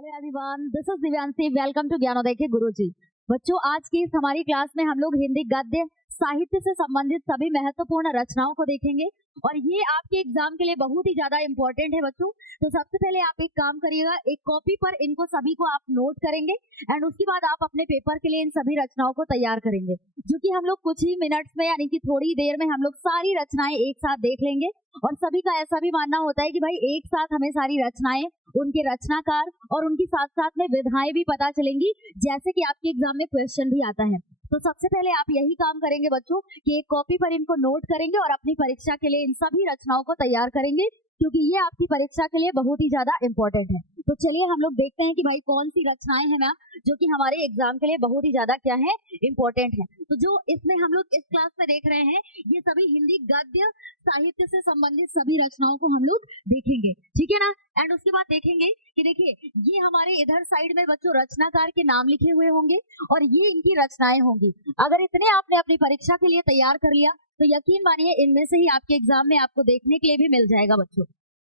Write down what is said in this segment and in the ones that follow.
Hello everyone, this is Divyanshi. Welcome to Gyanoday के गुरुजी। बच्चों, आज की इस हमारी क्लास में हम लोग हिंदी गद्य साहित्य से संबंधित सभी महत्वपूर्ण रचनाओं को देखेंगे और ये आपके एग्जाम के लिए बहुत ही ज्यादा इंपॉर्टेंट है बच्चों। तो सबसे पहले आप एक काम करिएगा, एक कॉपी पर इनको सभी को आप नोट करेंगे एंड उसके बाद आप अपने पेपर के लिए इन सभी रचनाओं को तैयार करेंगे, जो कि हम लोग कुछ ही मिनट्स में यानी कि थोड़ी देर में हम लोग सारी रचनाएं एक साथ देख लेंगे। और सभी का ऐसा भी मानना होता है कि भाई एक साथ हमें सारी रचनाएं, उनके रचनाकार और उनकी साथ साथ में विधाएं भी पता चलेंगी, जैसे कि आपके एग्जाम में क्वेश्चन भी आता है। तो सबसे पहले आप यही काम करेंगे बच्चों कि एक कॉपी पर इनको नोट करेंगे और अपनी परीक्षा के लिए इन सभी रचनाओं को तैयार करेंगे, क्योंकि ये आपकी परीक्षा के लिए बहुत ही ज्यादा इंपॉर्टेंट है। तो चलिए हम लोग देखते हैं कि भाई कौन सी रचनाएं हैं मैम जो कि हमारे एग्जाम के लिए बहुत ही ज्यादा क्या है, इंपॉर्टेंट है। तो जो इसमें हम लोग इस क्लास में देख रहे हैं, ये सभी हिंदी गद्य साहित्य से संबंधित सभी रचनाओं को हम लोग देखेंगे, ठीक है ना। एंड उसके बाद देखेंगे कि देखिए ये हमारे इधर साइड में बच्चों रचनाकार के नाम लिखे हुए होंगे और ये इनकी रचनाएं होंगी। अगर इतने आपने अपनी परीक्षा के लिए तैयार कर लिया तो यकीन मानिए इनमें से ही आपके एग्जाम में आपको देखने के लिए भी मिल जाएगा बच्चों,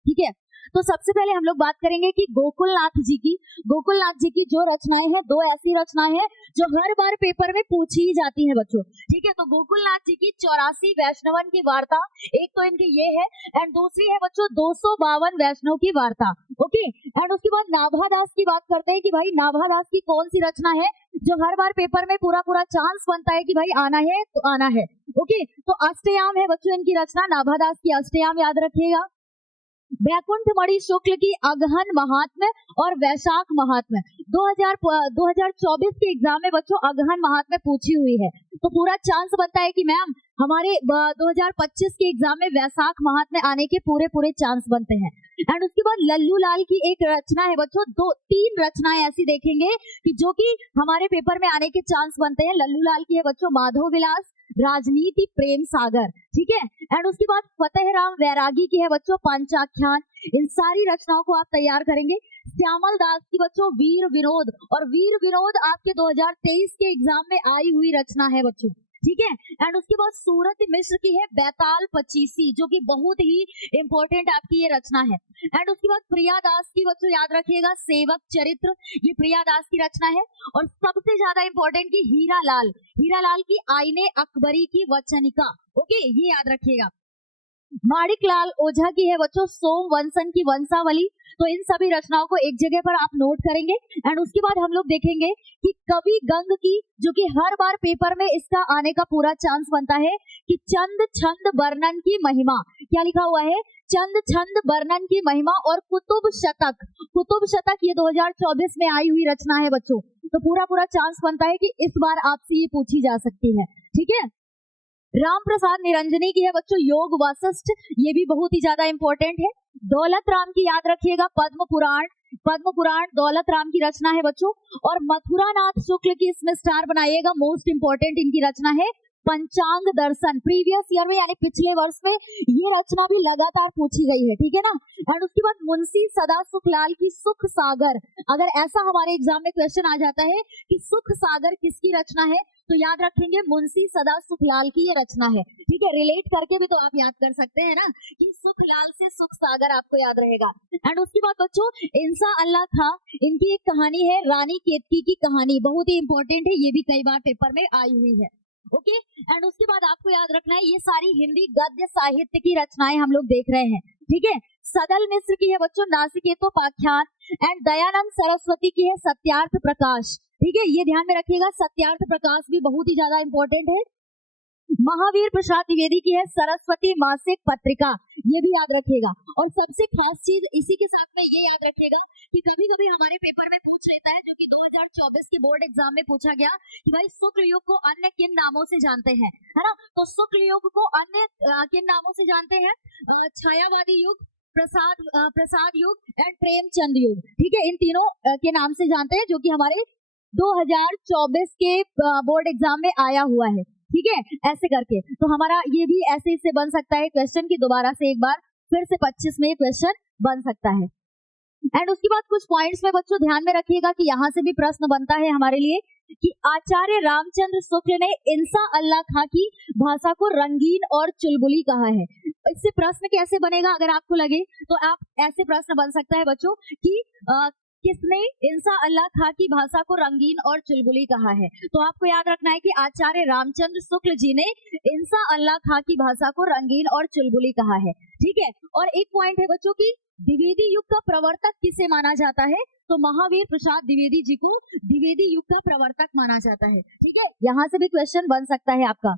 ठीक है। तो सबसे पहले हम लोग बात करेंगे कि गोकुलनाथ जी की जो रचनाएं हैं, दो ऐसी रचनाएं हैं जो हर बार पेपर में पूछी ही जाती हैं बच्चों, ठीक है। तो गोकुलनाथ जी की 84 वैष्णवन की वार्ता, एक तो इनकी ये है एंड दूसरी है बच्चों 252 वैष्णव की वार्ता, ओके। एंड उसके बाद नाभादास की बात करते हैं कि भाई नाभादास की कौन सी रचना है जो हर बार पेपर में पूरा चांस बनता है कि भाई आना है तो आना है, ओके। तो अष्टयाम है बच्चों इनकी रचना, नाभादास की अष्टयाम याद रखिएगा। वैकुंठमणि शुक्ल की अगहन महात्म्य और वैशाख महात्म्य 2024 के एग्जाम में बच्चों अगहन महात्म्य पूछी हुई है, तो पूरा चांस बनता है कि मैम हमारे 2025 के एग्जाम में वैशाख महात्म्य आने के पूरे चांस बनते हैं। एंड उसके बाद लल्लू लाल की एक रचना है बच्चों, तीन रचनाएं ऐसी देखेंगे कि जो कि हमारे पेपर में आने के चांस बनते हैं। लल्लू लाल की है बच्चों माधव विलास, राजनीति, प्रेम सागर, ठीक है। एंड उसके बाद फतेहराम वैरागी की है बच्चों पंचाख्यान। इन सारी रचनाओं को आप तैयार करेंगे। श्यामल दास की बच्चों वीर विनोद, और वीर विनोद आपके 2023 के एग्जाम में आई हुई रचना है बच्चों, ठीक है। एंड उसके बाद सूरत मिश्र की है बैताल पचीसी, जो कि बहुत ही इंपॉर्टेंट आपकी ये रचना है। एंड उसके बाद प्रिया दास की बच्चों याद रखिएगा सेवक चरित्र, ये प्रिया दास की रचना है। और सबसे ज्यादा इंपॉर्टेंट की हीरा लाल की आईने अकबरी की वचनिका, ओके, ये याद रखिएगा। माणिकलाल ओझा की है बच्चों सोमवंशन की वंशावली। तो इन सभी रचनाओं को एक जगह पर आप नोट करेंगे। एंड उसके बाद हम लोग देखेंगे कि कवि गंग की, जो कि हर बार पेपर में इसका आने का पूरा चांस बनता है, कि चंद छंद वर्णन की महिमा, क्या लिखा हुआ है, चंद छंद वर्णन की महिमा। और कुतुब शतक ये 2024 में आई हुई रचना है बच्चों, तो पूरा चांस बनता है कि इस बार आपसे ये पूछी जा सकती है, ठीक है। राम प्रसाद निरंजनी की है बच्चों योग वासिष्ठ, ये भी बहुत ही ज्यादा इंपॉर्टेंट है। दौलत राम की याद रखिएगा पद्म पुराण दौलत राम की रचना है बच्चों। और मथुरानाथ शुक्ल की इसमें स्टार बनाइएगा, मोस्ट इंपॉर्टेंट इनकी रचना है पंचांग दर्शन। प्रीवियस ईयर में यानी पिछले वर्ष में ये रचना भी लगातार पूछी गई है, ठीक है ना। और उसके बाद मुंशी सदा सुखलाल की सुख सागर, अगर ऐसा हमारे एग्जाम में क्वेश्चन आ जाता है कि सुख सागर किसकी रचना है, तो याद रखेंगे मुंशी सदा सुखलाल की ये रचना है, ठीक है। रिलेट करके भी तो आप याद कर सकते हैं ना कि सुखलाल से सुख सागर आपको याद रहेगा। एंड उसके बाद बच्चों इंसा अल्लाह खां, इनकी एक कहानी है रानी केतकी की कहानी, बहुत ही इंपॉर्टेंट है, ये भी कई बार पेपर में आई हुई है, ओके। एंड उसके बाद आपको याद रखना है ये सारी हिंदी गद्य साहित्य की रचनाएं हम लोग देख रहे हैं, ठीक है। सदल मिश्र की है बच्चों नासिकेतोपाख्यान। एंड दयानंद सरस्वती की है सत्यार्थ प्रकाश, ठीक है, ये ध्यान में रखिएगा, सत्यार्थ प्रकाश भी बहुत ही ज्यादा इंपॉर्टेंट है। महावीर प्रसाद द्विवेदी की है सरस्वती मासिक पत्रिका, ये भी याद रखिएगा। और सबसे खास चीज इसी के साथ में ये याद रखिएगा कि कभी कभी हमारे पेपर में पूछ लेता है, जो कि 2024 के बोर्ड एग्जाम में पूछा गया कि भाई शुक्ल युग को अन्य किन नामों से जानते हैं, है ना। तो शुक्ल युग को अन्य किन नामों से जानते हैं, छायावादी युग, प्रसाद युग एंड प्रेमचंद युग, ठीक है, इन तीनों के नाम से जानते हैं, जो कि हमारे 2024 के बोर्ड एग्जाम में आया हुआ है, ठीक है। ऐसे करके तो हमारा ये भी ऐसे इससे बन सकता है क्वेश्चन की, दोबारा से एक बार फिर से 25 में क्वेश्चन बन सकता है। एंड उसके बाद कुछ पॉइंट्स में बच्चों ध्यान में रखिएगा कि यहाँ से भी प्रश्न बनता है हमारे लिए कि आचार्य रामचंद्र शुक्ल ने इंसा अल्लाह खां की भाषा को रंगीन और चुलबुली कहा है। इससे प्रश्न कैसे बनेगा, अगर आपको लगे तो आप ऐसे प्रश्न बन सकता है बच्चों कि किसने इंसा अल्लाह खां की भाषा को रंगीन और चुलबुली कहा है? तो आपको याद रखना है कि आचार्य रामचंद्र शुक्ल जी ने इंसा अल्लाह खां की भाषा को रंगीन और चुलबुली कहा है। ठीक है, और एक पॉइंट है बच्चों की द्विवेदी युग का प्रवर्तक किसे माना जाता है? तो महावीर प्रसाद द्विवेदी जी को द्विवेदी युग का प्रवर्तक माना जाता है। ठीक है, यहाँ से भी क्वेश्चन बन सकता है आपका।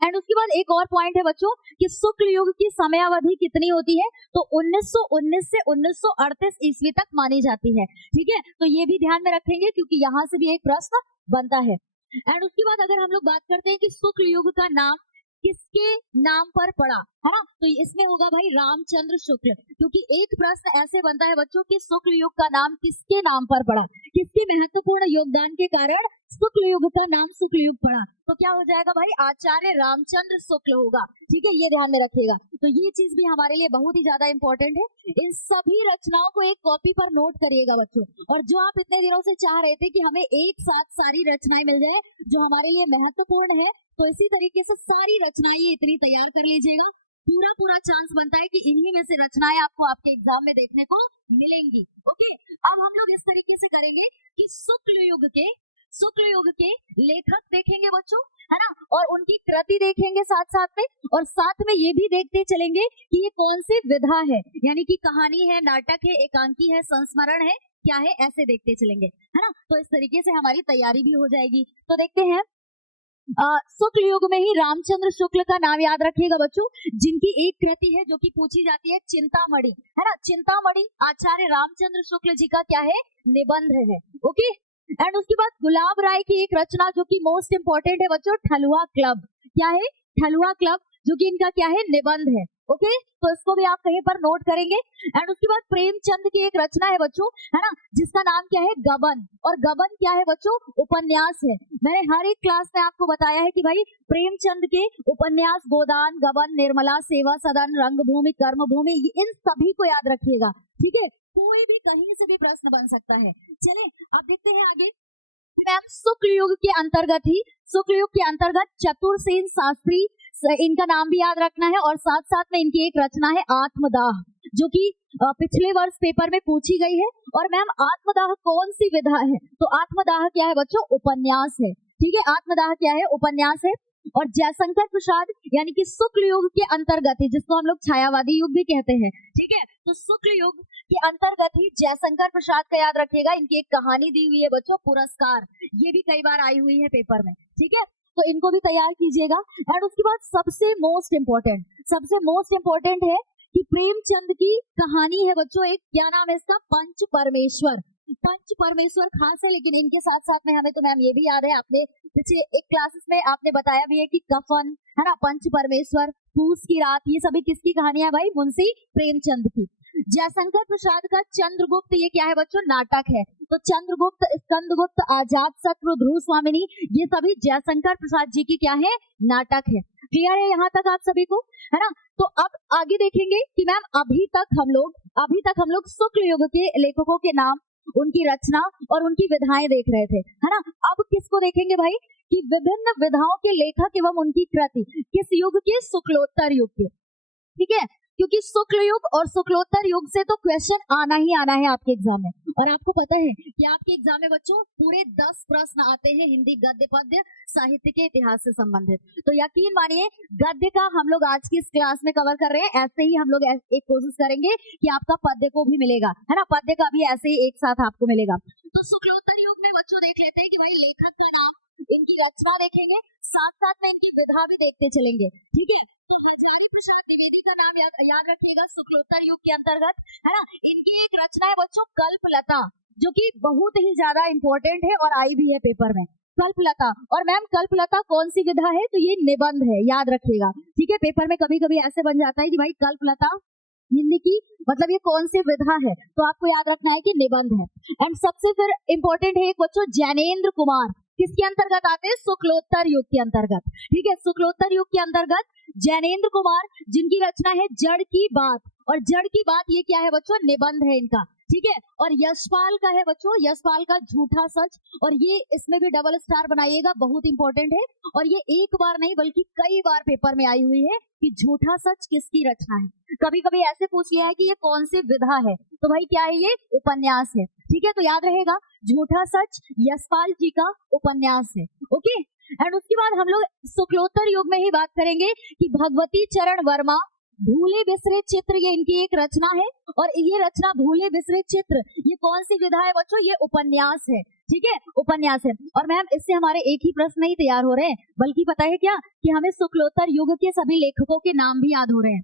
एंड उसके बाद एक और पॉइंट है बच्चों कि शुक्ल युग की समयावधि कितनी होती है? तो 1919 से 1938 ईस्वी तक मानी जाती है। ठीक है, तो ये भी ध्यान में रखेंगे क्योंकि यहाँ से भी एक प्रश्न बनता है। एंड उसके बाद अगर हम लोग बात करते हैं कि शुक्ल युग का नाम किसके नाम पर पड़ा है ना, तो इसमें होगा भाई रामचंद्र शुक्ल, क्योंकि एक प्रश्न ऐसे बनता है बच्चों कि शुक्ल युग का नाम किसके नाम पर पड़ा, किसके महत्वपूर्ण योगदान के कारण शुक्ल युग का नाम शुक्ल युग पड़ा, तो क्या हो जाएगा भाई? आचार्य रामचंद्र शुक्ल होगा। ठीक है, ये ध्यान में रखिएगा। तो ये चीज भी हमारे लिए बहुत ही ज्यादा इंपॉर्टेंट है। इन सभी रचनाओं को एक कॉपी पर नोट करिएगा बच्चों, और जो आप इतने दिनों से चाह रहे थे कि हमें एक साथ सारी रचनाएं मिल जाए जो हमारे लिए महत्वपूर्ण है, तो इसी तरीके से सारी रचनाएं इतनी तैयार कर लीजिएगा। पूरा चांस बनता है कि इन्हीं में से रचनाएं आपको आपके एग्जाम में देखने को मिलेंगी। ओके, अब हम लोग इस तरीके से करेंगे कि शुक्ल युग के लेखक देखेंगे बच्चों, है ना, और उनकी कृति देखेंगे साथ साथ में, और साथ में ये भी देखते चलेंगे कि ये कौन सी विधा है, यानी कि कहानी है, नाटक है, एकांकी है, संस्मरण है, क्या है, ऐसे देखते चलेंगे, है ना। तो इस तरीके से हमारी तैयारी भी हो जाएगी। तो देखते हैं, शुक्ल युग में ही रामचंद्र शुक्ल का नाम याद रखिएगा बच्चों, जिनकी एक कृति है जो कि पूछी जाती है, चिंतामणि, है ना। चिंतामणि आचार्य रामचंद्र शुक्ल जी का क्या है? निबंध है। ओके, एंड उसके बाद गुलाब राय की एक रचना जो कि मोस्ट इंपॉर्टेंट है बच्चों, ठलुआ क्लब। क्या है? ठलुआ क्लब, जो कि इनका क्या है? निबंध है। ओके, तो इसको भी आप कहीं पर नोट करेंगे। एंड उसके बाद प्रेमचंद की एक रचना है बच्चों, है ना, जिसका नाम क्या है? गबन। और गबन क्या है बच्चों? उपन्यास है। मैंने हर एक क्लास में आपको बताया है कि भाई प्रेमचंद के उपन्यास गोदान, गबन, निर्मला, सेवा सदन, रंगभूमि, कर्मभूमि, इन सभी को याद रखिएगा। ठीक है, कोई भी कहीं से भी प्रश्न बन सकता है। चलें अब देखते हैं आगे। मैम शुक्ल युग के अंतर्गत ही, शुक्ल युग के अंतर्गत चतुरसेन शास्त्री, इनका नाम भी याद रखना है, और साथ साथ में इनकी एक रचना है आत्मदाह, जो कि पिछले वर्ष पेपर में पूछी गई है। और मैम आत्मदाह कौन सी विधा है? तो आत्मदाह क्या है बच्चों? उपन्यास है। ठीक है, आत्मदाह क्या है? उपन्यास है। और जयशंकर प्रसाद यानी कि शुक्ल युग के अंतर्गत ही, जिसको हम लोग छायावादी युग भी कहते हैं, ठीक है, तो शुक्ल युग के अंतर्गत ही जयशंकर प्रसाद का याद रखिएगा। इनकी एक कहानी दी हुई है बच्चों, पुरस्कार, ये भी कई बार आई हुई है पेपर में। ठीक है, तो इनको भी तैयार कीजिएगा। और उसके बाद सबसे मोस्ट इम्पोर्टेंट है कि प्रेमचंद की कहानी है बच्चों एक, क्या नाम है इसका? पंच परमेश्वर। पंच परमेश्वर खास है, लेकिन इनके साथ साथ में हमें तो मैम ये भी याद है, आपने पिछले एक क्लासेस में आपने बताया भी है कि कफन, है ना, पंच परमेश्वर, फूस की रात, ये सभी किसकी कहानियां भाई? मुंशी प्रेमचंद की। जयशंकर प्रसाद का चंद्रगुप्त, ये क्या है बच्चों? नाटक है। तो चंद्रगुप्त, स्कंदगुप्त, आजाद शत्रु, ध्रुव स्वामिनी, ये सभी जयशंकर प्रसाद जी की क्या है? नाटक है। क्लियर है यहाँ तक आप सभी को, है ना। तो अब आगे देखेंगे कि मैम अभी तक हम लोग शुक्ल युग के लेखकों के नाम, उनकी रचना और उनकी विधाएं देख रहे थे, है ना। अब किसको देखेंगे भाई? कि विभिन्न विधाओं के लेखक एवं उनकी कृति किस युग के? शुक्लोत्तर युग के। ठीक है, क्योंकि शुक्ल युग और शुक्लोत्तर युग से तो क्वेश्चन आना ही आना है आपके एग्जाम में। और आपको पता है कि आपके एग्जाम में बच्चों पूरे 10 प्रश्न आते हैं हिंदी गद्य पद्य साहित्य के इतिहास से संबंधित। तो यकीन मानिए गद्य का हम लोग आज की इस क्लास में कवर कर रहे हैं, ऐसे ही हम लोग एक कोशिश करेंगे कि आपका पद्य को भी मिलेगा, है ना, पद्य का भी ऐसे ही एक साथ आपको मिलेगा। तो शुक्लोत्तर युग में बच्चों देख लेते हैं कि भाई लेखक का नाम, इनकी रचना देखेंगे, साथ साथ में इनकी विधा भी देखते चलेंगे। ठीक है, तो हजारी प्रसाद द्विवेदी का नाम याद रखिएगा शुक्लोत्तर युग के अंतर्गत, है ना। इनकी एक रचना है बच्चों कल्पलता, जो कि बहुत ही ज्यादा इंपॉर्टेंट है और आई भी है पेपर में, कल्पलता। और मैम कल्पलता कौन सी विधा है? तो ये निबंध है, याद रखिएगा। ठीक है, पेपर में कभी कभी ऐसे बन जाता है कि भाई कल्पलता हिंदी की मतलब ये कौन सी विधा है, तो आपको याद रखना है कि निबंध है। एंड सबसे फिर इंपॉर्टेंट है एक बच्चों जैनेन्द्र कुमार, किसके अंतर्गत आते हैं? शुक्लोत्तर युग के अंतर्गत। ठीक है, शुक्लोत्तर युग के अंतर्गत जैनेन्द्र कुमार, जिनकी रचना है जड़ की बात। और जड़ की बात ये क्या है बच्चों? निबंध है इनका। ठीक है। और यशपाल का है बच्चों, यशपाल का झूठा सच, और ये इसमें भी डबल स्टार बनाइएगा, बहुत इंपॉर्टेंट है। और ये एक बार नहीं बल्कि कई बार पेपर में आई हुई है कि झूठा सच किसकी रचना है। कभी कभी ऐसे पूछ लिया है कि ये कौन सी विधा है, तो भाई क्या है, ये उपन्यास है। ठीक है, तो याद रहेगा झूठा सच यशपाल जी का उपन्यास है। ओके, एंड उसके बाद हम लोग शुक्लोत्तर युग में ही बात करेंगे कि भगवती चरण वर्मा भूले बिसरे चित्र, ये इनकी एक रचना है। और ये रचना भूले बिसरे चित्र, ये कौन सी विधा है बच्चों, ये उपन्यास है। ठीक है, उपन्यास है। और मैम इससे हमारे एक ही प्रश्न नहीं तैयार हो रहे हैं, बल्कि पता है क्या कि हमें शुक्लोत्तर युग के सभी लेखकों के नाम भी याद हो रहे हैं।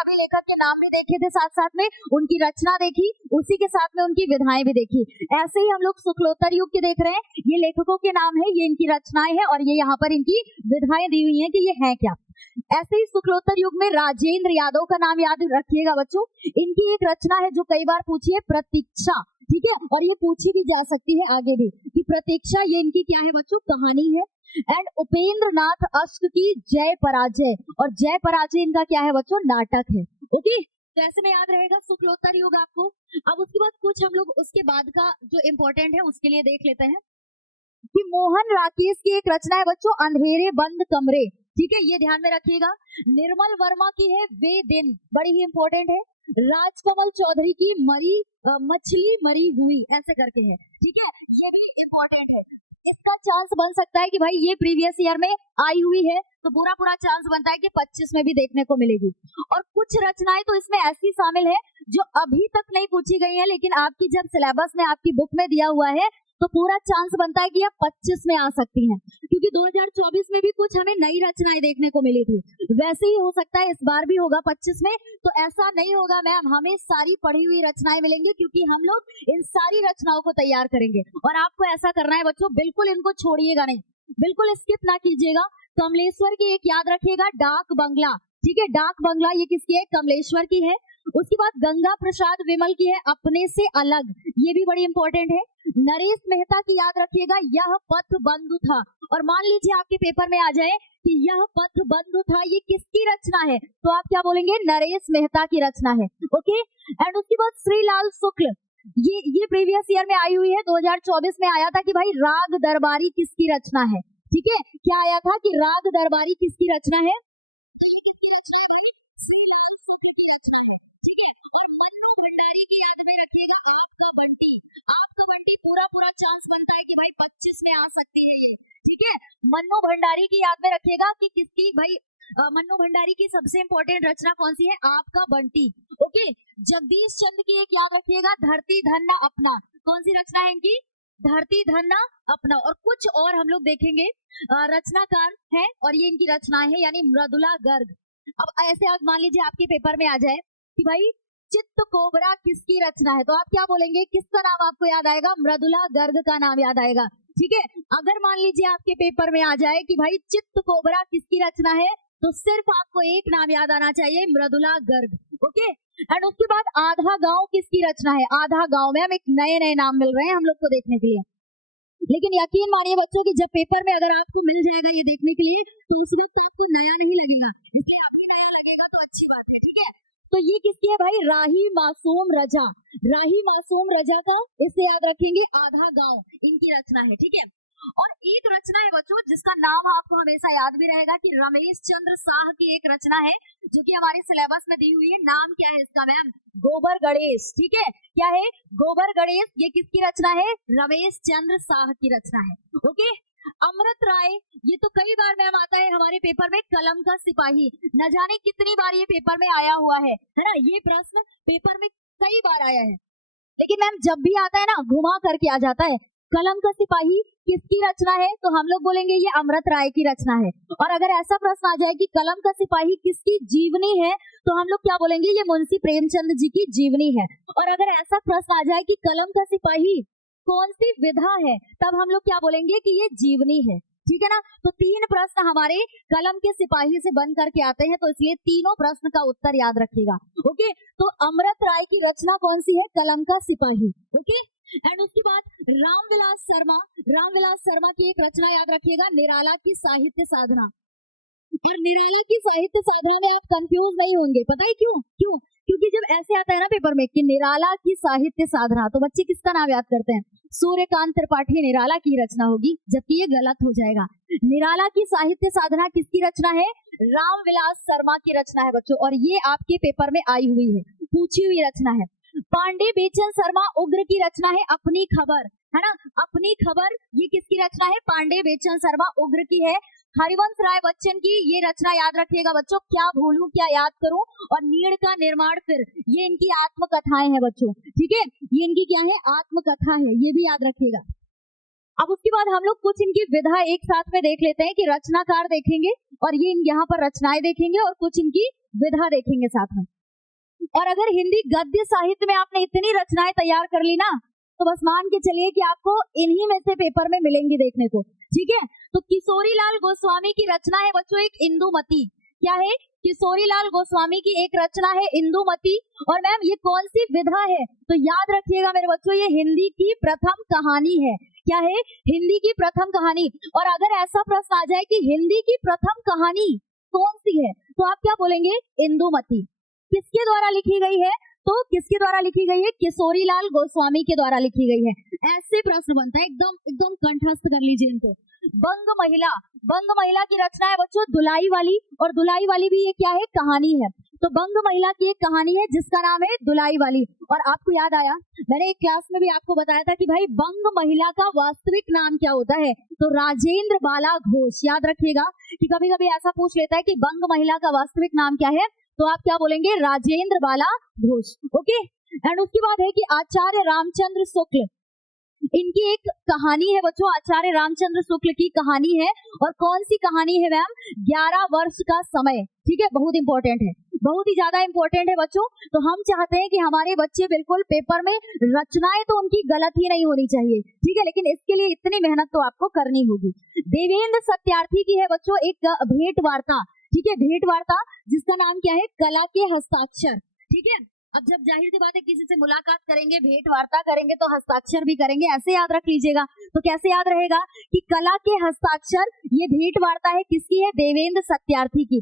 अभी लेखक के नाम भी देखे थे, साथ साथ में उनकी रचना देखी, उसी के साथ में उनकी विधाएं भी देखी। ऐसे ही हम लोग शुक्लोत्तर युग के देख रहे हैं, ये लेखकों के नाम है, ये इनकी रचनाएं हैं, और ये यहाँ पर इनकी विधाएं दी हुई हैं कि ये है क्या। ऐसे ही शुक्लोत्तर युग में राजेंद्र यादव का नाम याद रखिएगा बच्चों, इनकी एक रचना है जो कई बार पूछी है, प्रतीक्षा। ठीक है, और ये पूछी भी जा सकती है आगे भी कि प्रतीक्षा, ये इनकी क्या है बच्चों, कहानी है। एंड उपेंद्र नाथ अश्क की जय पराजय, और जय पराजय इनका क्या है बच्चों, नाटक है। ओके, तो ऐसे में याद रहेगा शुक्लोत्तर युग आपको। अब उसके बाद कुछ हम लोग उसके बाद का जो इम्पोर्टेंट है उसके लिए देख लेते हैं कि मोहन राकेश की एक रचना है बच्चों, अंधेरे बंद कमरे। ठीक है, ये ध्यान में रखिएगा। निर्मल वर्मा की है वे दिन, बड़ी ही इंपॉर्टेंट है। राजकमल चौधरी की मछली मरी हुई, ऐसे करके है। ठीक है, ये भी इम्पोर्टेंट है। इसका चांस बन सकता है कि भाई ये प्रीवियस ईयर में आई हुई है, तो पूरा चांस बनता है कि 25 में भी देखने को मिलेगी। और कुछ रचनाएं तो इसमें ऐसी शामिल है जो अभी तक नहीं पूछी गई है, लेकिन आपकी जब सिलेबस में आपकी बुक में दिया हुआ है तो पूरा चांस बनता है कि यह 25 में आ सकती हैं, क्योंकि 2024 में भी कुछ हमें नई रचनाएं देखने को मिली थी। वैसे ही हो सकता है इस बार भी होगा 25 में, तो ऐसा नहीं होगा मैम, हमें सारी पढ़ी हुई रचनाएं मिलेंगी, क्योंकि हम लोग इन सारी रचनाओं को तैयार करेंगे। और आपको ऐसा करना है बच्चों, बिल्कुल इनको छोड़िएगा नहीं, बिल्कुल स्किप ना कीजिएगा। कमलेश्वर की एक याद रखिएगा, डाक बंगला। ठीक है, डाक बंगला ये किसकी है, कमलेश्वर की है। उसके बाद गंगा प्रसाद विमल की है अपने से अलग, ये भी बड़ी इंपॉर्टेंट है। नरेश मेहता की याद रखिएगा, यह पथ बंधु था। और मान लीजिए आपके पेपर में आ जाए कि यह पथ बंधु था, ये किसकी रचना है, तो आप क्या बोलेंगे, नरेश मेहता की रचना है। ओके, एंड उसके बाद श्रीलाल शुक्ल, ये प्रीवियस ईयर में आई हुई है, 2024 में आया था कि भाई राग दरबारी किसकी रचना है। ठीक है, क्या आया था कि राग दरबारी किसकी रचना है। पूरा चांस बनता है कि भाई 25 में आ सकती है ये। ठीक है, मन्नू भंडारी की याद में रखिएगा कि किसकी भाई, मन्नू भंडारी की सबसे इंपॉर्टेंट रचना कौन सी है, आपका बंटी। ओके, जगदीश चंद्र की एक याद रखिएगा, धरती धन्ना अपना, कौन सी रचना है इनकी, धरती धन्ना अपना। और कुछ और हम लोग देखेंगे रचनाकार है, और ये इनकी रचना है, यानी मृदुला गर्ग। अब ऐसे आज मान लीजिए आपके पेपर में आ जाए कि भाई चित्त कोबरा किसकी रचना है, तो आप क्या बोलेंगे, किसका नाम आपको याद आएगा, मृदुला गर्ग का नाम याद आएगा। ठीक है, अगर मान लीजिए आपके पेपर में आ जाए कि भाई चित्त कोबरा किसकी रचना है, तो सिर्फ आपको एक नाम याद आना चाहिए, मृदुला गर्ग। ओके, एंड उसके बाद आधा गांव किसकी रचना है, आधा गांव में हम एक नए नाम मिल रहे हैं हम लोग को देखने के लिए। लेकिन यकीन मानिए बच्चों कि जब पेपर में अगर आपको मिल जाएगा ये देखने के लिए, तो उस वक्त आपको नया नहीं लगेगा, इसलिए अभी नया लगेगा तो अच्छी बात है। ठीक है, तो ये किसकी है भाई, राही मासूम रजा, राही मासूम रजा का, इसे याद रखेंगे, आधा गांव इनकी रचना है। ठीक है, और एक रचना है बच्चों जिसका नाम आपको हमेशा याद भी रहेगा कि रमेश चंद्र शाह की एक रचना है, जो कि हमारे सिलेबस में दी हुई है। नाम क्या है इसका मैम, गोबर गणेश। ठीक है, क्या है, गोबर गणेश, ये किसकी रचना है, रमेश चंद्र शाह की रचना है। ओके, अमृत राय, ये तो कई बार मैम आता है हमारे पेपर में, कलम का सिपाही, न जाने कितनी बार ये पेपर में आया हुआ है ना, ये प्रश्न पेपर में कई बार आया है। लेकिन मैम जब भी आता है ना, घुमा करके आ जाता है। कलम का सिपाही किसकी रचना है, तो हम लोग बोलेंगे ये अमृत राय की रचना है। और अगर ऐसा प्रश्न आ जाए कि कलम का सिपाही किसकी जीवनी है, तो हम लोग क्या बोलेंगे, ये मुंशी प्रेमचंद जी की जीवनी है। और अगर ऐसा प्रश्न आ जाए कि कलम का सिपाही कौन सी विधा है, तब हम लोग क्या बोलेंगे कि ये जीवनी है। ठीक है ना, तो तीन प्रश्न हमारे कलम के सिपाही से बन करके आते हैं, तो इसलिए तीनों प्रश्न का उत्तर याद रखिएगा। ओके, तो अमृत राय की रचना कौन सी है, कलम का सिपाही। ओके, एंड उसके बाद रामविलास शर्मा, रामविलास शर्मा की एक रचना याद रखिएगा, निराला की साहित्य साधना। और निराला की साहित्य साधना में आप कंफ्यूज नहीं होंगे, पता है क्यों, क्योंकि जब ऐसे आता है ना पेपर में कि निराला की साहित्य साधना, तो बच्चे किसका नाम याद करते हैं? सूर्यकांत त्रिपाठी निराला की रचना होगी, जबकि ये गलत हो जाएगा। निराला की साहित्य साधना किसकी रचना है? रामविलास शर्मा की रचना है बच्चों, और ये आपके पेपर में आई हुई है, पूछी हुई रचना है। पांडे बेचन शर्मा उग्र की रचना है अपनी खबर, है ना, अपनी खबर, ये किसकी रचना है? पांडे बेचन शर्मा उग्र की है। हरिवंश राय बच्चन की ये रचना याद रखिएगा बच्चों, क्या भूलूं क्या याद करूं, और नीड़ का निर्माण फिर, ये इनकी आत्मकथाएं हैं बच्चों, ठीक है, ये इनकी क्या है? आत्मकथा है, ये भी याद रखिएगा। अब उसके बाद हम लोग कुछ इनकी विधा एक साथ में देख लेते हैं कि रचनाकार देखेंगे और ये यहाँ पर रचनाएं देखेंगे और कुछ इनकी विधा देखेंगे साथ में। और अगर हिंदी गद्य साहित्य में आपने इतनी रचनाएं तैयार कर ली ना, तो बस मान के चलिए कि आपको इन्हीं में से पेपर में मिलेंगी देखने को, ठीक है। तो किशोरीलाल गोस्वामी की रचना है बच्चों एक इंदुमती, क्या है? किशोरीलाल गोस्वामी की एक रचना है इंदुमती। और मैम ये कौन सी विधा है? तो याद रखिएगा मेरे बच्चों, ये हिंदी की प्रथम कहानी है। क्या है? हिंदी की प्रथम कहानी। और अगर ऐसा प्रश्न आ जाए कि हिंदी की प्रथम कहानी कौन सी है, तो आप क्या बोलेंगे? इंदुमती। किसके द्वारा लिखी गई है? तो किसके द्वारा लिखी गई है? किशोरीलाल गोस्वामी के द्वारा लिखी गई है। ऐसे प्रश्न बनता है, एकदम एकदम कंठस्थ कर लीजिए इनको। बंग महिला, बंग महिला की रचना है बच्चों दुलाई वाली, और दुलाई वाली भी ये क्या है? कहानी है। तो बंग महिला की एक कहानी है जिसका नाम है दुलाई वाली। और आपको याद आया, मैंने एक क्लास में भी आपको बताया था कि भाई बंग महिला का वास्तविक नाम क्या होता है? तो राजेंद्र बाला घोष। याद रखिएगा कि कभी कभी ऐसा पूछ लेता है कि बंग महिला का वास्तविक नाम क्या है, तो आप क्या बोलेंगे? राजेंद्र बाला घोष। ओके। एंड उसके बाद है कि आचार्य रामचंद्र शुक्ल, इनकी एक कहानी है बच्चों, आचार्य रामचंद्र शुक्ल की कहानी है। और कौन सी कहानी है मैम? 11 वर्ष का समय, ठीक है, बहुत इंपॉर्टेंट है, बहुत ही ज्यादा इंपॉर्टेंट है बच्चों। तो हम चाहते हैं कि हमारे बच्चे बिल्कुल पेपर में रचनाएं तो उनकी गलत ही नहीं होनी चाहिए, ठीक है, लेकिन इसके लिए इतनी मेहनत तो आपको करनी होगी। देवेंद्र सत्यार्थी की है बच्चों एक भेंट वार्ता, ठीक है, भेंट वार्ता, जिसका नाम क्या है? कला के हस्ताक्षर, ठीक है। अब जब जाहिर सी बात है किसी से मुलाकात करेंगे, भेंट वार्ता करेंगे, तो हस्ताक्षर भी करेंगे, ऐसे याद रख लीजिएगा। तो कैसे याद रहेगा कि कला के हस्ताक्षर, ये भेंट वार्ता है किसकी है? देवेंद्र सत्यार्थी की।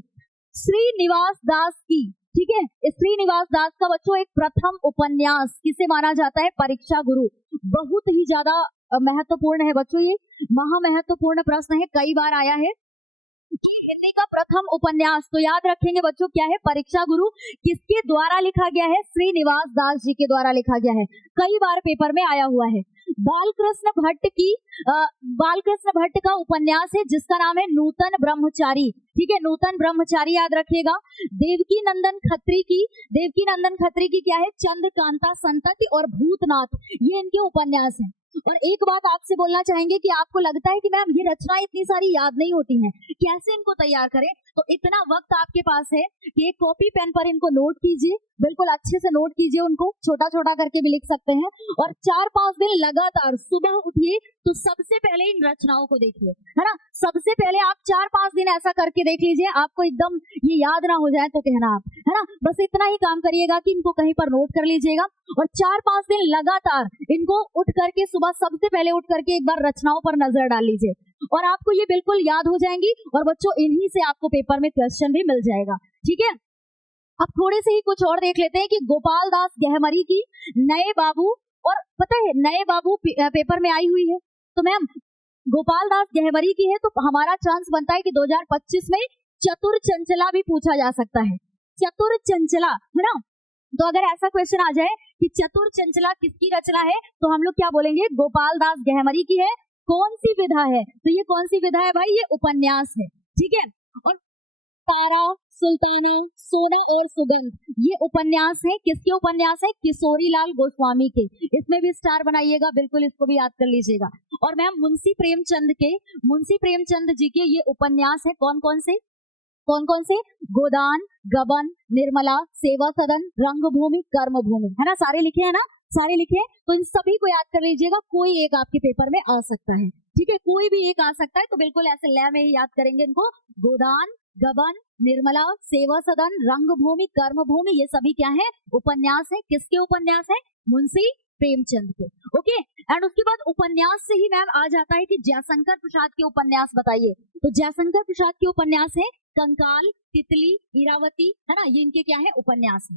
श्रीनिवास दास की, ठीक है, श्रीनिवास दास का बच्चों एक प्रथम उपन्यास किसे माना जाता है? परीक्षा गुरु। बहुत ही ज्यादा महत्वपूर्ण है बच्चों, ये महा महत्वपूर्ण प्रश्न है, कई बार आया है। हिंदी का प्रथम उपन्यास, तो याद रखेंगे बच्चों क्या है? परीक्षा गुरु। किसके द्वारा लिखा गया है? श्रीनिवास दास जी के द्वारा लिखा गया है, कई बार पेपर में आया हुआ है। बालकृष्ण भट्ट की बालकृष्ण भट्ट का उपन्यास है जिसका नाम है नूतन ब्रह्मचारी, ठीक है, नूतन ब्रह्मचारी याद रखिएगा। देवकी नंदन खत्री की क्या है? चंद्रकांता संतति और भूतनाथ, ये इनके उपन्यास हैं। और एक बात आपसे बोलना चाहेंगे कि आपको लगता है कि मैम ये रचनाएं इतनी सारी याद नहीं होती हैं, कैसे इनको तैयार करें? तो इतना वक्त आपके पास है कि एक कॉपी पेन पर इनको नोट कीजिए, बिल्कुल अच्छे से नोट कीजिए, उनको छोटा छोटा करके भी लिख सकते हैं। और 4-5 दिन लगातार सुबह उठिए तो सबसे पहले इन रचनाओं को देखिए, है ना, सबसे पहले आप 4-5 दिन ऐसा करके देख लीजिए, आपको एकदम ये याद ना हो जाए तो कहना आप, है ना, बस इतना ही काम करिएगा कि इनको कहीं पर नोट कर लीजिएगा। और 4-5 दिन लगातार इनको उठ करके सुबह सबसे पहले उठ करके एक बार रचनाओं पर नजर डाल लीजिए, और आपको ये बिल्कुल याद हो जाएंगी। और बच्चों इन्हीं से आपको पेपर में क्वेश्चन भी मिल जाएगा, ठीक है। अब थोड़े से ही कुछ और देख लेते हैं कि गोपाल दास गहमरी की नए बाबू, और पता है नए बाबू पेपर में आई हुई है, तो मैम गोपाल दास गहमरी की है, तो हमारा चांस बनता है कि 2025 में चतुर चंचला भी पूछा जा सकता है, चतुर चंचला, है ना। तो अगर ऐसा क्वेश्चन आ जाए कि चतुर चंचला किसकी रचना है, तो हम लोग क्या बोलेंगे? गोपाल दास गहमरी की है। कौन सी विधा है? तो ये कौन सी विधा है भाई? ये उपन्यास है, ठीक है। और तारा, सुल्ताना, सोना और सुगंध, ये उपन्यास है, किसके उपन्यास है? किशोरीलाल गोस्वामी के। इसमें भी स्टार बनाइएगा, बिल्कुल इसको भी याद कर लीजिएगा। और मैम मुंशी प्रेमचंद जी के ये उपन्यास है, कौन कौन से? गोदान, गबन, निर्मला, सेवा सदन, रंगभूमि, कर्मभूमि, है ना, सारे लिखे हैं ना, सारे लिखे। तो इन सभी को याद कर लीजिएगा, कोई एक आपके पेपर में आ सकता है, ठीक है, कोई भी एक आ सकता है। तो बिल्कुल ऐसे लय में ही याद करेंगे इनको। गोदान, गबन, निर्मला, सेवा सदन, रंगभूमि, कर्मभूमि, ये सभी क्या है? उपन्यास है। किसके उपन्यास है? मुंशी प्रेमचंद के। ओके। एंड उसके बाद उपन्यास से ही मैम आ जाता है कि जयशंकर प्रसाद के उपन्यास बताइए। तो जयशंकर प्रसाद के उपन्यास है कंकाल, तितली, इरावती, है ना, ये इनके क्या है? उपन्यास है।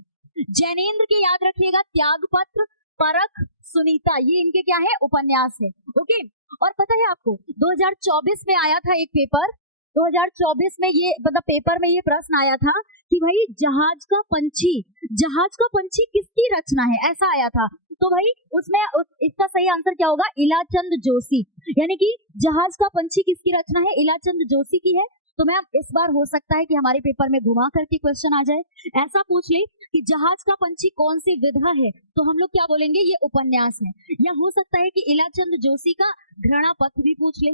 जैनेन्द्र के याद रखिएगा त्यागपत्र, परख, सुनीता, ये इनके क्या है उपन्यास है। ओके, और पता है आपको 2024 में आया था एक पेपर, 2024 में ये मतलब पेपर में ये प्रश्न आया था कि भाई जहाज का पंछी किसकी रचना है, ऐसा आया था। तो भाई उसमें इसका सही आंसर क्या होगा, इलाचंद जोशी, यानी कि जहाज का पंछी किसकी रचना है, इलाचंद जोशी की है। तो मैम इस बार हो सकता है कि हमारे पेपर में घुमा करके क्वेश्चन आ जाए, ऐसा पूछ ले कि जहाज का पंछी कौन सी विधा है, तो हम लोग क्या बोलेंगे ये उपन्यास है। या हो सकता है कि इलाचंद जोशी का घृणापथ भी पूछ ले।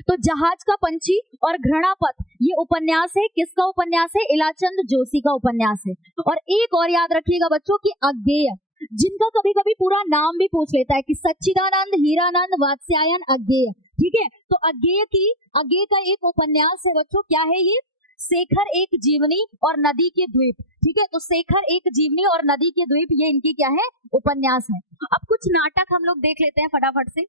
तो जहाज का पंछी और घृणापथ ये उपन्यास है, किसका उपन्यास है, इलाचंद जोशी का उपन्यास है। और एक और याद रखिएगा बच्चों की अज्ञेय, जिनका कभी कभी पूरा नाम भी पूछ लेता है कि सच्चिदानंद हीरानंद वात्स्यायन अज्ञेय, ठीक है। तो अज्ञेय का एक उपन्यास है बच्चों, क्या है ये, शेखर एक जीवनी और नदी के द्वीप, ठीक है। तो शेखर एक जीवनी और नदी के द्वीप ये इनकी क्या है उपन्यास है। अब कुछ नाटक हम लोग देख लेते हैं फटाफट से।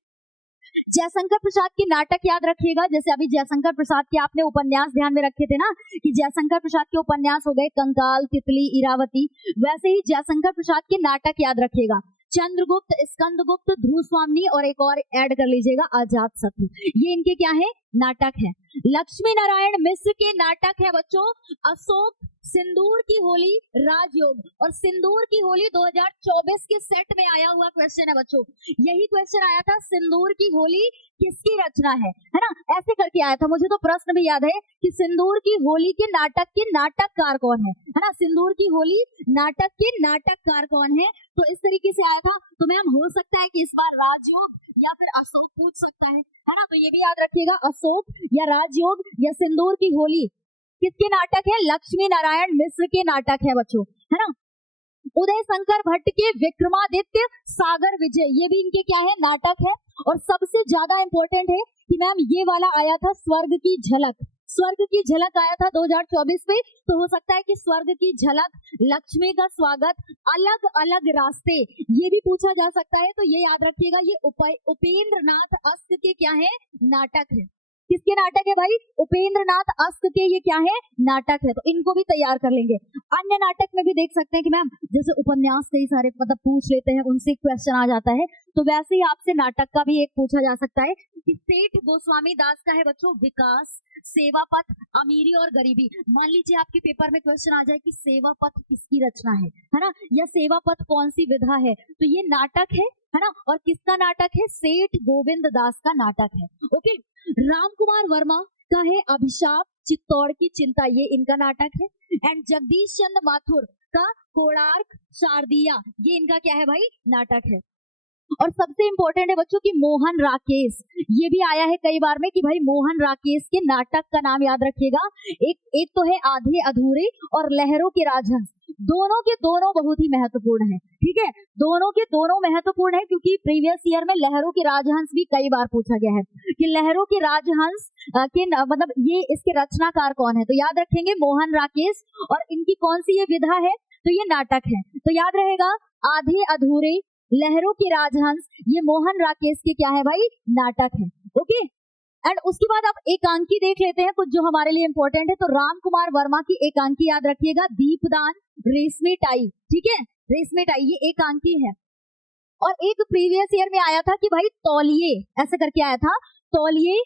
जयशंकर प्रसाद के नाटक याद रखिएगा, जैसे अभी जयशंकर प्रसाद के आपने उपन्यास ध्यान में रखे थे ना कि जयशंकर प्रसाद के उपन्यास हो गए कंकाल, तितली, इरावती, वैसे ही जयशंकर प्रसाद के नाटक याद रखिएगा, चंद्रगुप्त, स्कंदगुप्त, ध्रुव स्वामिनी और एक और ऐड कर लीजिएगा अजातशत्रु, ये इनके क्या है नाटक है। लक्ष्मी नारायण मिश्र के नाटक है बच्चों अशोक, सिंदूर की होली, राजयोग। और सिंदूर की होली 2024 के सेट में आया हुआ क्वेश्चन है बच्चों, यही क्वेश्चन आया था, सिंदूर की होली किसकी रचना है ना, ऐसे करके आया था। मुझे तो प्रश्न भी याद है कि सिंदूर की होली के नाटककार कौन है ना, सिंदूर की होली नाटक के नाटककार कौन है, तो इस तरीके से आया था। तो मैम हो सकता है कि इस बार राजयोग या फिर अशोक पूछ सकता है ना, तो ये भी याद रखिएगा अशोक या राजयोग या सिंदूर की होली किसके नाटक है, लक्ष्मी नारायण मिश्र के नाटक है बच्चों, है ना। उदय शंकर भट्ट के विक्रमादित्य सागर विजय, ये भी इनके क्या है नाटक है। और सबसे ज्यादा इंपॉर्टेंट है कि मैम ये वाला आया था स्वर्ग की झलक आया था 2024 में। तो हो सकता है कि स्वर्ग की झलक, लक्ष्मी का स्वागत, अलग अलग रास्ते, ये भी पूछा जा सकता है। तो ये याद रखिएगा ये उपेंद्र नाथ अस्त के क्या है नाटक है। किसके नाटक है भाई, उपेंद्र नाथ अस्त के ये क्या है नाटक है। तो इनको भी तैयार कर लेंगे। अन्य नाटक में भी देख सकते हैं कि मैम जैसे उपन्यास कई सारे मतलब पूछ लेते हैं, उनसे क्वेश्चन आ जाता है, तो वैसे ही आपसे नाटक का भी एक पूछा जा सकता है कि सेठ गोस्वामी दास का है बच्चों विकास, सेवापथ, अमीरी और गरीबी। मान लीजिए आपके पेपर में क्वेश्चन आ जाए कि सेवापथ किसकी रचना है ना, या सेवापथ कौन सी विधा है, तो ये नाटक है ना। और किसका नाटक है, सेठ गोविंद दास का नाटक है। ओके, राम कुमार वर्मा का है अभिशाप, चित्तौड़ की चिंता, ये इनका नाटक है। एंड जगदीश चंद्र माथुर का कोणार्क, शारदिया, ये इनका क्या है भाई नाटक है। और सबसे इंपॉर्टेंट है बच्चों की मोहन राकेश, ये भी आया है कई बार में कि भाई मोहन राकेश के नाटक का नाम याद रखिएगा। एक तो है आधे अधूरे और लहरों के राजहंस, दोनों के दोनों बहुत ही महत्वपूर्ण है, ठीक है। दोनों के दोनों महत्वपूर्ण है क्योंकि प्रीवियस ईयर में लहरों के राजहंस भी कई बार पूछा गया है कि लहरों के राजहंस के मतलब ये इसके रचनाकार कौन है, तो याद रखेंगे मोहन राकेश। और इनकी कौन सी ये विधा है, तो ये नाटक है। तो याद रहेगा आधे अधूरे, लहरों के राजहंस, ये मोहन राकेश के क्या है भाई नाटक है। ओके, एंड उसके बाद आप एकांकी देख लेते हैं कुछ जो हमारे लिए इंपॉर्टेंट है। तो राम कुमार वर्मा की एकांकी याद रखिएगा दीपदान, रेशमी टाई, ठीक है, रेशमी टाई ये एकांकी है। और एक प्रीवियस ईयर में आया था कि भाई तौलिए, ऐसे करके आया था, तौलिए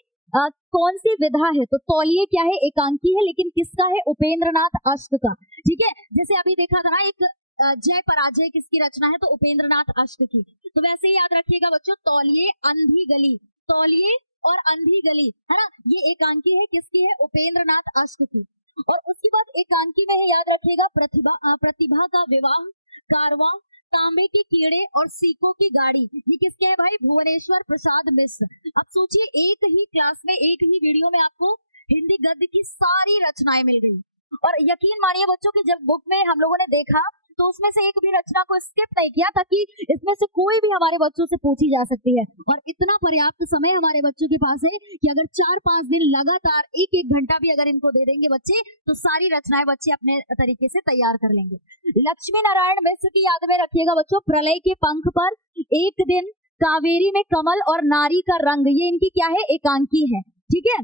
कौन सी विधा है, तो तौलिए क्या है एकांकी है, लेकिन किसका है उपेंद्रनाथ अष्ट का, ठीक है। जैसे अभी देखा था ना एक जय पराजय किसकी रचना है, तो उपेंद्रनाथ अष्ट की। तो वैसे ही याद रखिएगा बच्चों तौलिए, अंधी गली, तौलिए और अंधी गली, है ना, ये एकांकी है, किसकी है उपेंद्रनाथ अष्ट की। और उसके बाद एकांकी में है याद रखिएगा प्रतिभा का विवाह, कारवां, तांबे के कीड़े और सीकों की गाड़ी, ये किसके है भाई भुवनेश्वर प्रसाद मिश्र। अब सोचिए एक ही क्लास में एक ही वीडियो में आपको हिंदी गद्य की सारी रचनाएं मिल गई। और यकीन मानिए बच्चों की जब बुक में हम लोगों ने देखा तो उसमें से एक भी रचना को स्किप नहीं किया ताकि इसमें से कोई भी हमारे बच्चों से पूछी जा सकती है। और इतना पर्याप्त समय हमारे बच्चों के पास है कि अगर 4-5 दिन लगातार एक घंटा भी अगर इनको दे देंगे बच्चे, तो सारी रचनाएं बच्चे अपने तरीके से तैयार कर लेंगे। लक्ष्मी नारायण मिश्र की याद में रखिएगा बच्चों प्रलय के पंख पर, एक दिन, कावेरी में कमल और नारी का रंग, ये इनकी क्या है एकांकी है, ठीक है।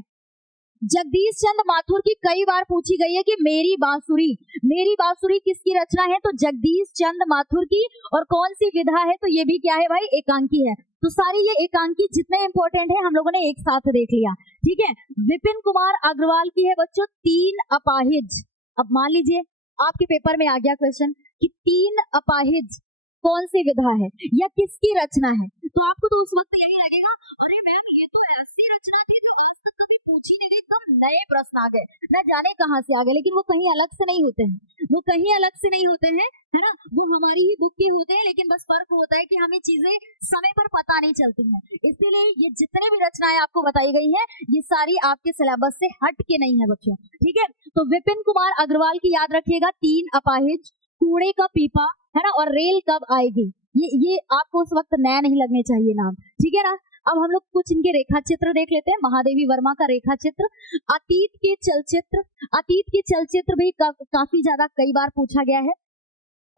जगदीश चंद्र माथुर की कई बार पूछी गई है कि मेरी बांसुरी किसकी रचना है? तो जगदीश चंद्र माथुर की। और कौन सी विधा है? तो ये भी क्या है भाई? एकांकी है। तो सारी ये एकांकी जितने इंपॉर्टेंट है हम लोगों ने एक साथ देख लिया, ठीक है। विपिन कुमार अग्रवाल की है बच्चों तीन अपाहिज। अब मान लीजिए आपके पेपर में आ गया क्वेश्चन कि तीन अपाहिज कौन सी विधा है या किसकी रचना है, तो आपको तो उस वक्त यही लगेगा अरे मैम ये तो ऐसी रचना थी जो आज तक कभी पूछी नहीं थी, एकदम नए प्रश्न आ गए, न जाने कहां से आ गए। लेकिन वो कहीं अलग से नहीं होते हैं, वो कहीं अलग से नहीं होते हैं, है ना, वो हमारी ही बुक के होते हैं। लेकिन बस फर्क होता है कि हमें चीजें समय पर पता नहीं चलती हैं। इसलिए ये जितने भी रचनाएं आपको बताई गई हैं ये सारी आपके सिलेबस से हट के नहीं है बच्चों, ठीक है। तो विपिन कुमार अग्रवाल की याद रखिएगा तीन अपाहिज, कूड़े का पीपा, है ना, और रेल कब आएगी। ये आपको उस वक्त नया नहीं लगने चाहिए नाम, ठीक है ना। अब हम लोग कुछ इनके रेखा चित्र देख लेते हैं। महादेवी वर्मा का रेखा चित्र, अतीत के चलचित्र भी काफी ज्यादा कई बार पूछा गया है।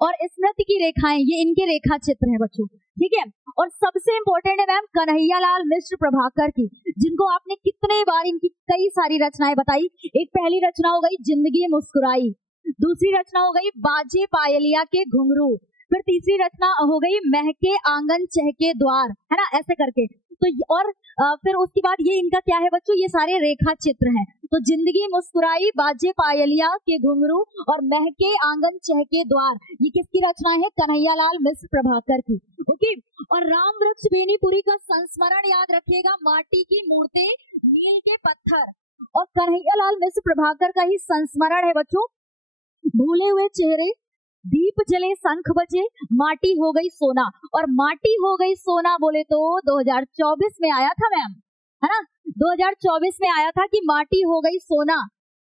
और स्मृति की रेखाएं ये इनके रेखा चित्र हैं बच्चों, ठीक है। और सबसे इंपॉर्टेंट है मैम कन्हैयालाल मिश्र प्रभाकर की, जिनको आपने कितने बार इनकी कई सारी रचनाएं बताई। एक पहली रचना हो गई जिंदगी मुस्कुराई, दूसरी रचना हो गई बाजे पायलिया के घुंघरू, फिर तीसरी रचना हो गई महके आंगन चहके द्वार, है ना, ऐसे करके। तो और फिर उसके बाद ये इनका क्या है बच्चों, ये सारे रेखा चित्र हैं। तो जिंदगी मुस्कुराई, बाजे पायलिया के घुंघरू और महके आंगन चहके द्वार, ये किसकी रचना है? कन्हैयालाल मिश्र प्रभाकर की, ओके। और राम वृक्ष बेनीपुरी का संस्मरण याद रखिएगा, माटी की मूर्तें नील के पत्थर। और कन्हैयालाल मिश्र प्रभाकर का ही संस्मरण है बच्चों, भूले हुए चेहरे, दीप जले शंख बजे, माटी हो गई सोना। और माटी हो गई सोना बोले तो 2024 में आया था मैम, है ना, 2024 में आया था कि माटी हो गई सोना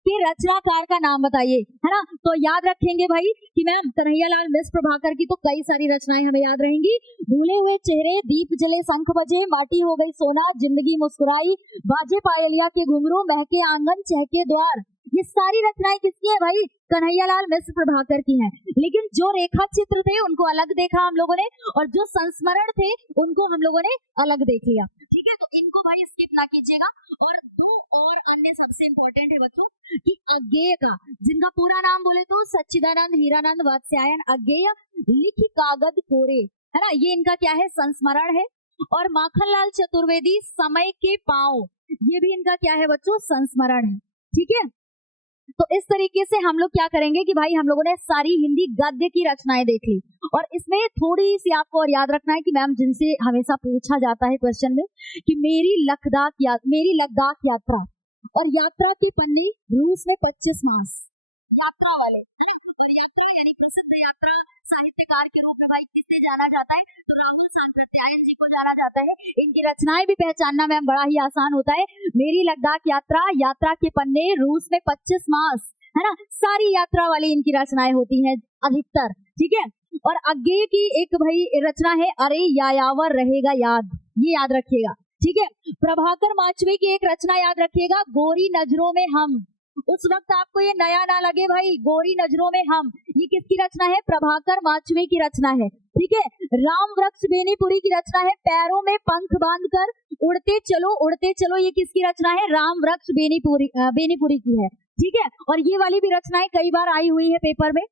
के रचनाकार का नाम बताइए, है ना। तो याद रखेंगे भाई कि मैम कन्हैयालाल मिश्र प्रभाकर की तो कई सारी रचनाएं हमें याद रहेंगी। भूले हुए चेहरे, दीप जले शंख बजे, माटी हो गई सोना, जिंदगी मुस्कुराई, बाजे पायलिया के घुंघरू, महके आंगन चहके द्वार, ये सारी रचनाएं किसकी है भाई? कन्हैयालाल मिश्र प्रभाकर की हैं। लेकिन जो रेखा चित्र थे उनको अलग देखा हम लोगों ने, और जो संस्मरण थे उनको हम लोगों ने अलग देख लिया, ठीक है। तो इनको भाई स्किप ना कीजिएगा। और दो और अन्य सबसे इंपॉर्टेंट है बच्चों कि अज्ञेय का, जिनका पूरा नाम बोले तो सच्चिदानंद हीरानंद वात्स्यायन अज्ञेय, लिखि कागद कोरे, है ना, ये इनका क्या है? संस्मरण है। और माखनलाल चतुर्वेदी समय के पांव, ये भी इनका क्या है बच्चों? संस्मरण है, ठीक है। तो इस तरीके से हम लोग क्या करेंगे कि भाई हम लोगों ने सारी हिंदी गद्य की रचनाएं देख ली। और इसमें थोड़ी सी आपको और याद रखना है कि मैम जिनसे हमेशा पूछा जाता है क्वेश्चन में कि मेरी लद्दाख यात्रा और यात्रा के पन्ने रूस में 25 मास, यात्रा वाले यानी प्रसिद्ध यात्रा साहित्यकार के रूप में भाई किसे जाना जाता है? तो राहुल साकृत्यायन जी को जाना जाता है। इनकी रचनाएं भी पहचानना मैम बड़ा ही आसान होता है। मेरी लद्दाख यात्रा, यात्रा के पन्ने, रूस में 25 मास, है ना, सारी यात्रा वाली इनकी रचनाएं होती हैं अधिकतर, ठीक है। और अज्ञेय की एक भाई रचना है अरे यायावर रहेगा याद, ये याद रखिएगा, ठीक है। प्रभाकर माचवे की एक रचना याद रखिएगा, गोरी नजरों में हम। उस वक्त आपको ये नया ना लगे भाई, गोरी नजरों में हम, ये किसकी रचना है? प्रभाकर माचवे की रचना है, ठीक है। राम वृक्ष बेनीपुरी की रचना है, पैरों में पंख बांधकर उड़ते चलो, ये किसकी रचना है? राम वृक्ष बेनीपुरी की है, ठीक है। और ये वाली भी रचनाएं कई बार आई हुई है पेपर में,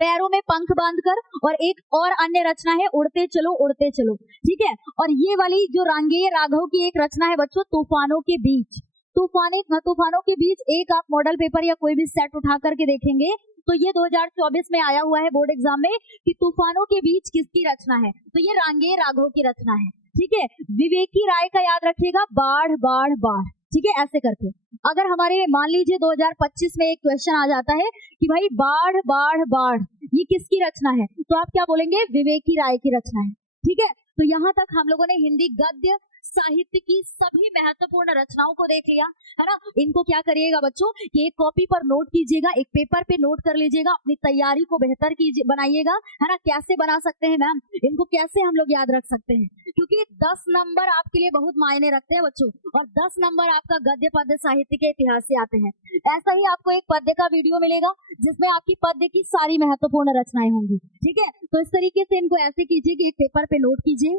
पैरों में पंख बांधकर। और एक और अन्य रचना है उड़ते चलो, ठीक है। और ये वाली जो रांगेय राघव की एक रचना है बच्चों, तूफानों के बीच। तूफानों के बीच एक आप मॉडल पेपर या कोई भी सेट उठा करके देखेंगे तो ये 2024 में आया हुआ है बोर्ड एग्जाम में कि तूफानों के बीच किसकी रचना है? तो ये रांगेय राघव की रचना है, ठीक है। विवेकी राय का याद रखिएगा, बाढ़ बाढ़ बाढ़, ठीक है, ऐसे करके। अगर हमारे मान लीजिए 2025 में एक क्वेश्चन आ जाता है कि भाई बाढ़ बाढ़ बाढ़ ये किसकी रचना है, तो आप क्या बोलेंगे? विवेकी राय की रचना है, ठीक है। तो यहाँ तक हम लोगों ने हिंदी गद्य साहित्य की सभी महत्वपूर्ण रचनाओं को देख लिया, है ना। इनको क्या करिएगा बच्चों कि एक कॉपी पर नोट कीजिएगा, एक पेपर पे नोट कर लीजिएगा, अपनी तैयारी को बेहतर बनाइएगा, है ना। कैसे बना सकते हैं मैम, इनको कैसे हम लोग याद रख सकते हैं? क्योंकि 10 नंबर आपके लिए बहुत मायने रखते हैं बच्चों, और 10 नंबर आपका गद्य पद्य साहित्य के इतिहास से आते हैं। ऐसा ही आपको एक पद्य का वीडियो मिलेगा जिसमें आपकी पद्य की सारी महत्वपूर्ण रचनाएं होंगी, ठीक है। तो इस तरीके से इनको ऐसे कीजिए कि एक पेपर पे नोट कीजिए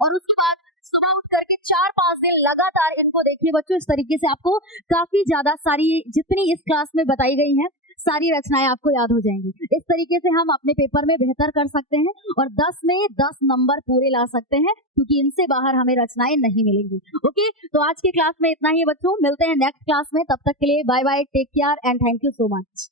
और उसके बाद सुबह करके 4-5 दिन लगातार इनको देखिए बच्चों। इस तरीके से आपको काफी ज्यादा सारी जितनी इस क्लास में बताई गई हैं सारी रचनाएं आपको याद हो जाएंगी। इस तरीके से हम अपने पेपर में बेहतर कर सकते हैं और 10 में 10 नंबर पूरे ला सकते हैं, क्योंकि इनसे बाहर हमें रचनाएं नहीं मिलेंगी। ओके, तो आज की क्लास में इतना ही बच्चों, मिलते हैं नेक्स्ट क्लास में। तब तक के लिए bye bye, take care and thank you so much.